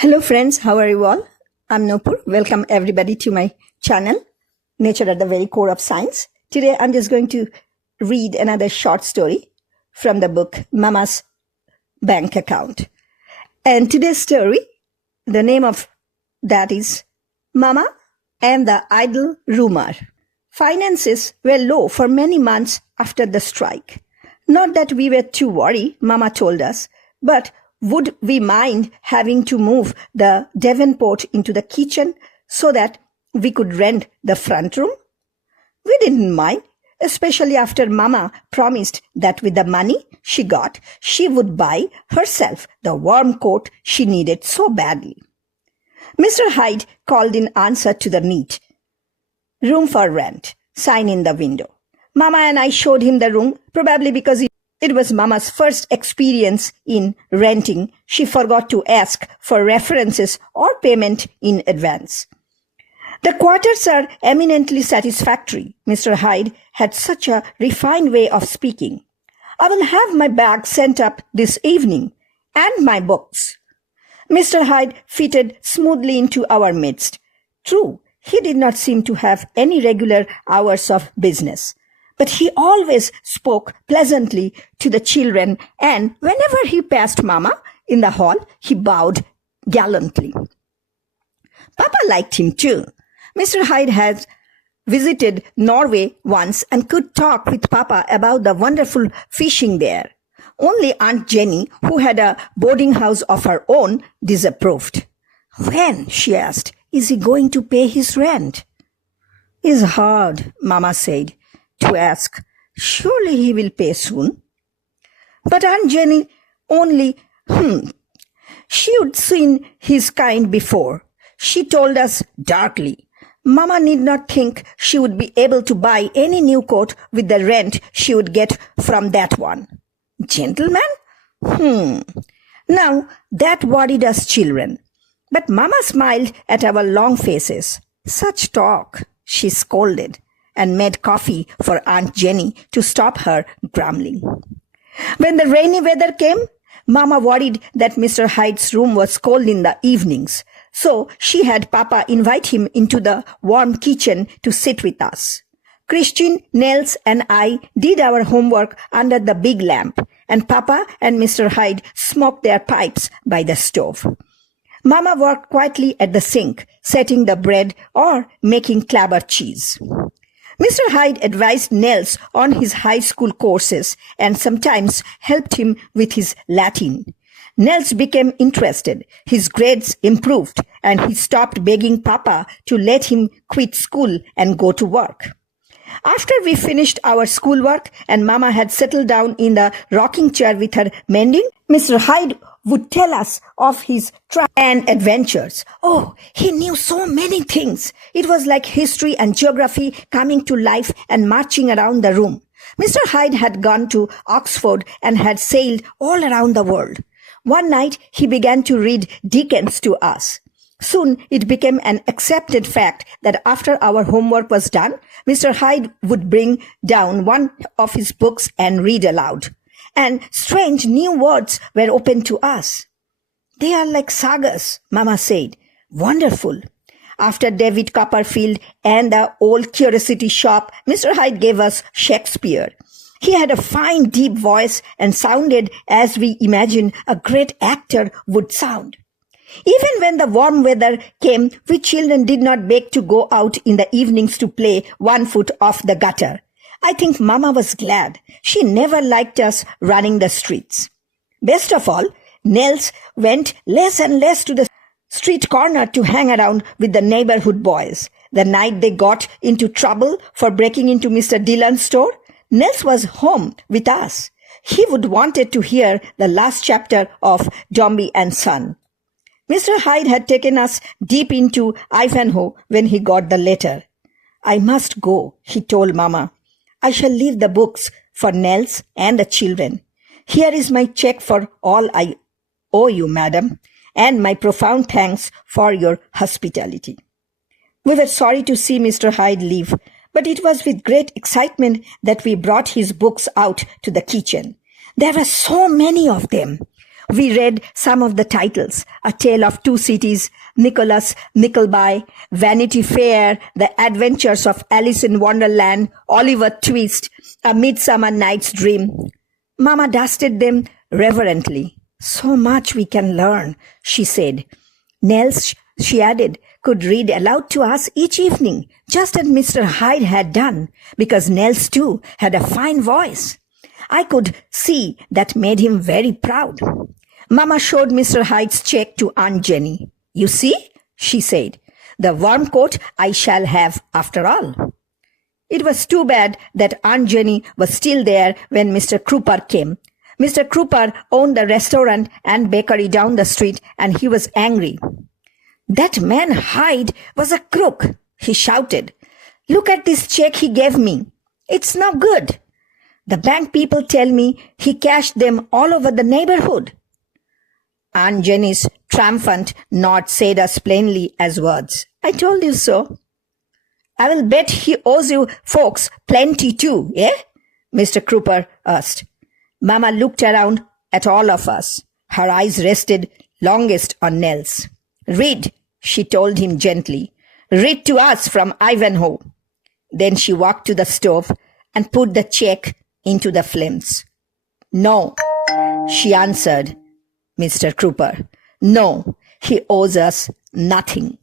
Hello friends, how are you all? I'm Nopur. Welcome everybody to my channel, Nature at the Very Core of Science. Today I'm just going to read another short story from the book Mama's Bank Account. And today's story, the name of that is Mama and the Idle Rumor. Finances were low for many months after the strike. Not that we were too worried, Mama told us, but would we mind having to move the Davenport into the kitchen so that we could rent the front room? We didn't mind, especially after Mama promised that with the money she got, she would buy herself the warm coat she needed so badly. Mr. Hyde called in answer to the neat "Room for rent" sign in the window. Mama and I showed him the room, probably because it was Mama's first experience in renting. She forgot to ask for references or payment in advance. The quarters are eminently satisfactory. Mr. Hyde had such a refined way of speaking. I will have my bag sent up this evening, and my books. Mr. Hyde fitted smoothly into our midst. True, he did not seem to have any regular hours of business, but he always spoke pleasantly to the children, and whenever he passed Mama in the hall, he bowed gallantly. Papa liked him too. Mr. Hyde had visited Norway once and could talk with Papa about the wonderful fishing there. Only Aunt Jenny, who had a boarding house of her own, disapproved. "When," she asked, "is he going to pay his rent?" "It's hard," Mama said, to ask. "Surely he will pay soon." But Aunt Jenny only she'd seen his kind before. She told us darkly, Mama need not think she would be able to buy any new coat with the rent she would get from that one. Gentleman? Now that worried us children. But Mama smiled at our long faces. "Such talk," she scolded, and made coffee for Aunt Jenny to stop her grumbling. When the rainy weather came, Mama worried that Mr. Hyde's room was cold in the evenings, so she had Papa invite him into the warm kitchen to sit with us. Christine, Nels, and I did our homework under the big lamp, and Papa and Mr. Hyde smoked their pipes by the stove. Mama worked quietly at the sink, setting the bread or making clabber cheese. Mr. Hyde advised Nels on his high school courses and sometimes helped him with his Latin. Nels became interested, his grades improved, and he stopped begging Papa to let him quit school and go to work. After we finished our schoolwork and Mama had settled down in the rocking chair with her mending, Mr. Hyde would tell us of his trials and adventures. Oh, he knew so many things. It was like history and geography coming to life and marching around the room. Mr. Hyde had gone to Oxford and had sailed all around the world. One night he began to read Dickens to us. Soon it became an accepted fact that after our homework was done, Mr. Hyde would bring down one of his books and read aloud. And strange new words were open to us. "They are like sagas," Mama said. "Wonderful." After David Copperfield and the Old Curiosity Shop, Mr. Hyde gave us Shakespeare. He had a fine, deep voice and sounded as we imagined a great actor would sound. Even when the warm weather came, we children did not beg to go out in the evenings to play 1 foot off the gutter. I think Mama was glad. She never liked us running the streets. Best of all, Nels went less and less to the street corner to hang around with the neighborhood boys. The night they got into trouble for breaking into Mr. Dillon's store, Nels was home with us. He would wanted to hear the last chapter of Dombey and Son. Mr. Hyde had taken us deep into Ivanhoe when he got the letter. "I must go," he told Mama. "I shall leave the books for Nels and the children. Here is my check for all I owe you, madam, and my profound thanks for your hospitality." We were sorry to see Mr. Hyde leave, but it was with great excitement that we brought his books out to the kitchen. There were so many of them. We read some of the titles: A Tale of Two Cities, Nicholas Nickleby, Vanity Fair, The Adventures of Alice in Wonderland, Oliver Twist, A Midsummer Night's Dream. Mama dusted them reverently. So much we can learn, she said. Nels, she added, could read aloud to us each evening, just as Mr. Hyde had done, because Nels too had a fine voice. I could see that made him very proud. Mama showed Mr. Hyde's check to Aunt Jenny. You see, she said, the warm coat I shall have after all. It was too bad that Aunt Jenny was still there when Mr. Crooper came. Mr. Crooper owned the restaurant and bakery down the street, and he was angry. That man Hyde was a crook, he shouted. Look at this check he gave me. It's no good. The bank people tell me he cashed them all over the neighborhood. Aunt Jenny's triumphant nod said as plainly as words, I told you so. I will bet he owes you folks plenty too, eh? Mr. Crooper asked. Mama looked around at all of us. Her eyes rested longest on Nels. Read, she told him gently. Read to us from Ivanhoe. Then she walked to the stove and put the check into the flames. No, she answered Mr. Crooper. No, he owes us nothing.